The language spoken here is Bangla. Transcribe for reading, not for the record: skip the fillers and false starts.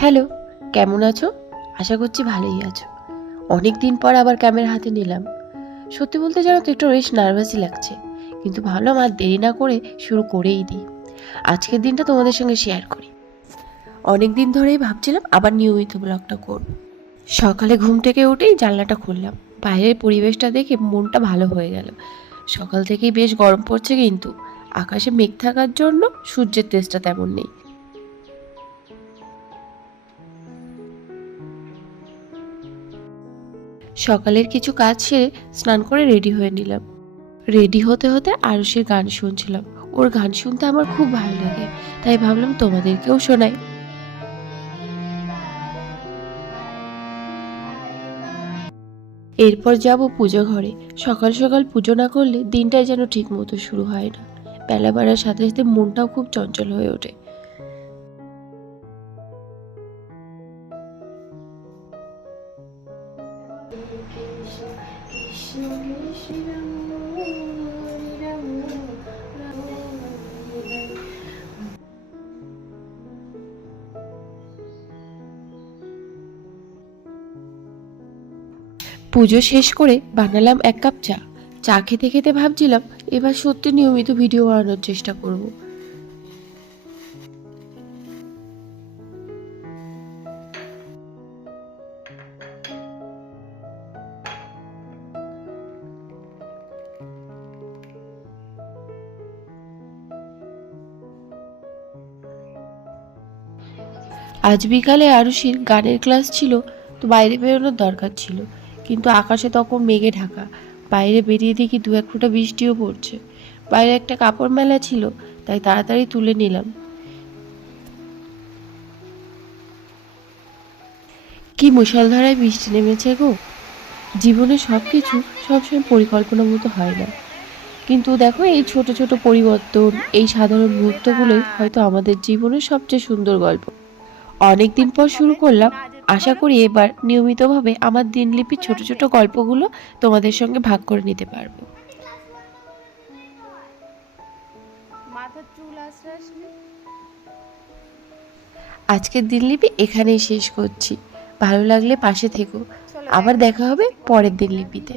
হ্যালো, কেমন আছো? আশা করছি ভালোই আছো। অনেক দিন পর আবার ক্যামেরা হাতে নিলাম। সত্যি বলতে জানো তো একটু বেশ নার্ভাসই লাগছে, কিন্তু ভাবলাম আর দেরি না করে শুরু করেই দিই। আজকের দিনটা তোমাদের সঙ্গে শেয়ার করি। অনেক দিন ধরেই ভাবছিলাম আবার নিয়মিত ব্লগটা করব। সকালে ঘুম থেকে উঠেই জানলাটা খুললাম, বাইরের পরিবেশটা দেখে মনটা ভালো হয়ে গেল। সকাল থেকেই বেশ গরম পড়ছে, কিন্তু আকাশে মেঘ থাকার জন্য সূর্যের তেজটা তেমন নেই। সকালের কিছু কাজ সেরে স্নান করে রেডি হয়ে নিলাম। রেডি হতে হতে আরুষের গান শুনছিলাম। ওর গান শুনতে আমার খুব ভালো লাগে, তাই ভাবলাম তোমাদেরকেও শোনাই। এরপর যাব পুজো ঘরে। সকাল সকাল পুজো না করলে দিনটাই যেন ঠিক মতো শুরু হয় না। বেলা বাড়ার সাথে সাথে মনটাও খুব চঞ্চল হয়ে ওঠে। পুজো শেষ করে বানালাম এক কাপ চা। চা খেতে খেতে ভাবছিলাম এবার সত্যি নিয়মিত ভিডিও বানানোর চেষ্টা করব। আজ বিকালে আরুষির গানের ক্লাস ছিল, তো বাইরে বেরোনোর দরকার ছিল, কিন্তু আকাশে তখন মেঘে ঢাকা। বাইরে বেরিয়ে দেখি দু এক ফোঁটা বৃষ্টিও পড়ছে। বাইরে একটা কাপড় মেলা ছিল, তাই তাড়াতাড়ি তুলে নিলাম। কি মুষলধারায় বৃষ্টি নেমেছে গো! জীবনে সবকিছু সবসময় পরিকল্পনা মতো হয় না, কিন্তু দেখো এই ছোট ছোট পরিবর্তন, এই সাধারণ মুহূর্তগুলোই হয়তো আমাদের জীবনের সবচেয়ে সুন্দর গল্প। অনেকদিন পর শুরু করলাম। আশা করি এবার নিয়মিতভাবে আমার দিনলিপির ছোট ছোট গল্পগুলো তোমাদের সঙ্গে ভাগ করে নিতে পারবো। আজকের দিনলিপি এখানেই শেষ করছি। ভালো লাগলে পাশে থেকো। আবার দেখা হবে পরের দিনলিপিতে।